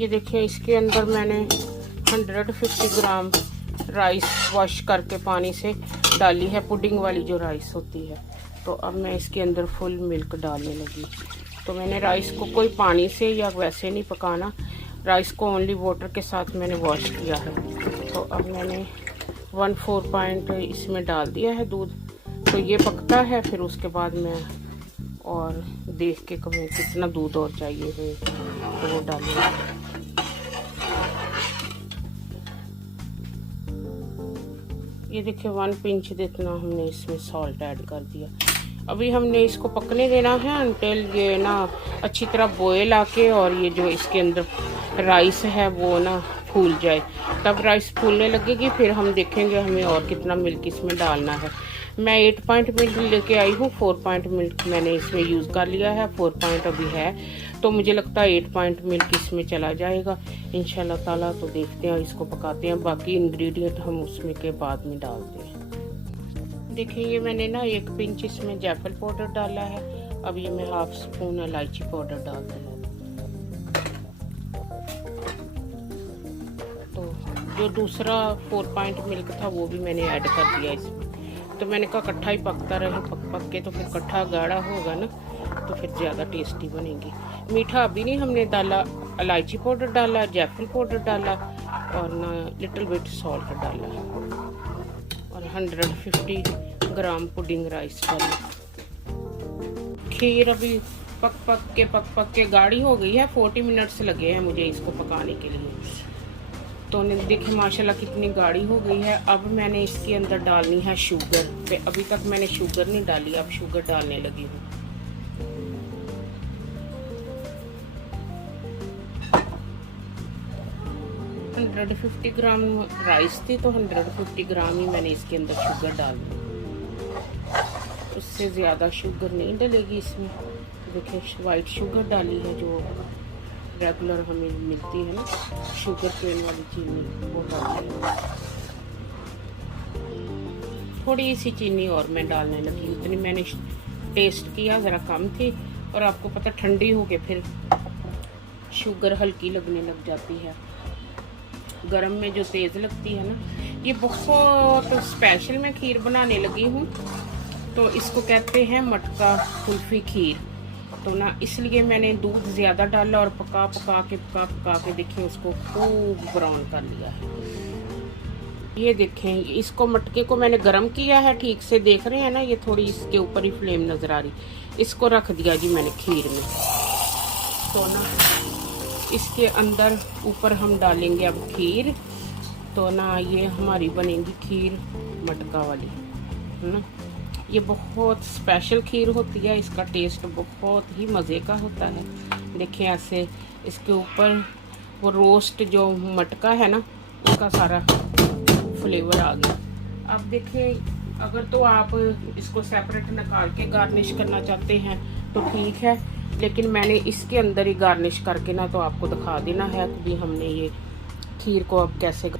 ये देखिए इसके अंदर मैंने 150 ग्राम राइस वॉश करके पानी से डाली है, पुडिंग वाली जो राइस होती है। तो अब मैं इसके अंदर फुल मिल्क डालने लगी। तो मैंने राइस को कोई पानी से या वैसे नहीं पकाना, राइस को ओनली वाटर के साथ मैंने वॉश किया है। तो अब मैंने 1/4 पॉइंट इसमें डाल दिया है दूध। तो ये पकता है, फिर उसके बाद मैं और देख के कहूँ कितना दूध और चाहिए है तो वो डालूंगी। ये देखिए 1 पिंच जितना हमने इसमें सॉल्ट ऐड कर दिया। अभी हमने इसको पकने देना है अंटिल ये ना अच्छी तरह बॉयल आके और ये जो इसके अंदर राइस है वो ना फूल जाए। तब राइस फूलने लगेगी, फिर हम देखेंगे हमें और कितना मिल्क इसमें डालना है। मैं 8 पॉइंट मिल्क लेके आई हूँ, 4 पॉइंट मिल्क मैंने इसमें यूज़ कर लिया है, 4 पॉइंट अभी है। तो मुझे लगता है 8 पॉइंट मिल्क इसमें चला जाएगा इंशाल्लाह ताला। तो देखते हैं, इसको पकाते हैं, बाकी इंग्रेडिएंट हम उसमें के बाद में डालते हैं। देखिए ये मैंने ना 1 पिंच इसमें जायफल पाउडर डाला है। अब ये मैं 1/2 स्पून इलायची पाउडर डाल दूँगा। तो जो दूसरा 4 पॉइंट मिल्क था वो भी मैंने ऐड कर दिया इसमें। तो मैंने कहा इकट्ठा ही पकता रहे, पक के तो फिर इकट्ठा गाढ़ा होगा ना, तो फिर ज़्यादा टेस्टी बनेगी। मीठा अभी नहीं हमने डाला, इलायची पाउडर डाला, जायफल पाउडर डाला और ना लिटिल बिट सॉल्ट डाला और 150 ग्राम पुडिंग राइस डाली। खीर अभी पक के गाढ़ी हो गई है। 40 मिनट्स लगे हैं मुझे इसको पकाने के लिए। तो देखिए माशाल्लाह कितनी गाढ़ी हो गई है। अब मैंने इसके अंदर डालनी है शुगर। अभी तक मैंने शुगर नहीं डाली, अब शुगर डालने लगी हूँ। तो 150 ग्राम राइस थी, तो 150 ग्राम ही मैंने इसके अंदर शुगर डाल दी। उससे ज़्यादा शुगर नहीं डलेगी इसमें। देखिए वाइट शुगर डाली है जो रेगुलर हमें मिलती है ना, शुगर केन वाली चीनी, वो डाली है। थोड़ी सी चीनी और मैं डालने लगी, उतनी मैंने टेस्ट किया, ज़रा कम थी। और आपको पता ठंडी हो के फिर शुगर हल्की लगने लग जाती है, गरम में जो तेज़ लगती है ना। ये बहुत स्पेशल मैं खीर बनाने लगी हूँ, तो इसको कहते हैं मटका कुल्फी खीर। तो ना इसलिए मैंने दूध ज़्यादा डाला और पका के देखिए उसको खूब ब्राउन कर लिया है। ये देखें इसको मटके को मैंने गरम किया है, ठीक से देख रहे हैं ना, ये थोड़ी इसके ऊपर ही फ्लेम नज़र आ रही। इसको रख दिया जी मैंने खीर में। तो ना इसके अंदर ऊपर हम डालेंगे अब खीर। तो ना ये हमारी बनेगी खीर मटका वाली, है ना। ये बहुत स्पेशल खीर होती है, इसका टेस्ट बहुत ही मज़े का होता है। देखिए ऐसे इसके ऊपर वो रोस्ट जो मटका है ना उसका सारा फ्लेवर आ गया। अब देखिए अगर तो आप इसको सेपरेट निकाल के गार्निश करना चाहते हैं तो ठीक है, लेकिन मैंने इसके अंदर ही गार्निश करके ना तो आपको दिखा देना है कि हमने ये खीर को अब कैसे।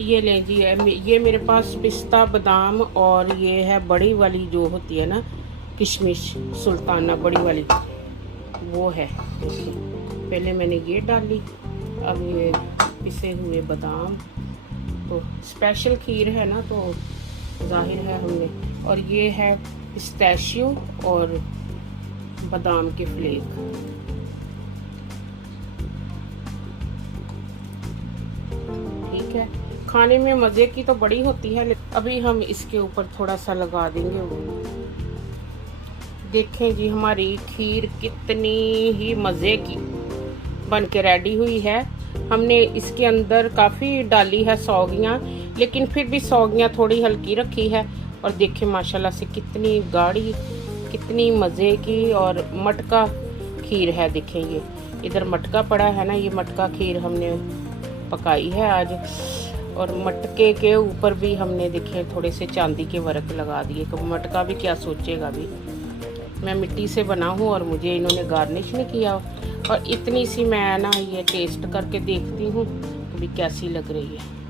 ये लें जी, ये मेरे पास पिस्ता बादाम और ये है बड़ी वाली जो होती है ना किशमिश सुल्ताना बड़ी वाली, वो है। पहले मैंने ये डाली, अब ये पिसे हुए बादाम। तो स्पेशल खीर है ना, तो जाहिर है हमने। और ये है पिस्ताशियो और बादाम के फ्लेक। ठीक है, खाने में मज़े की तो बड़ी होती है। अभी हम इसके ऊपर थोड़ा सा लगा देंगे वो। देखें जी हमारी खीर कितनी ही मज़े की बन के रेडी हुई है। हमने इसके अंदर काफ़ी डाली है सौगियाँ, लेकिन फिर भी सौगियाँ थोड़ी हल्की रखी है। और देखिए माशाल्लाह से कितनी गाढ़ी, कितनी मज़े की और मटका खीर है। देखें ये इधर मटका पड़ा है ना, ये मटका खीर हमने पकाई है आज। और मटके के ऊपर भी हमने देखे थोड़े से चांदी के वर्क लगा दिए। तो मटका भी क्या सोचेगा, भी मैं मिट्टी से बना हूँ और मुझे इन्होंने गार्निश नहीं किया। और इतनी सी मैं ना ये टेस्ट करके देखती हूँ कि भी कैसी लग रही है।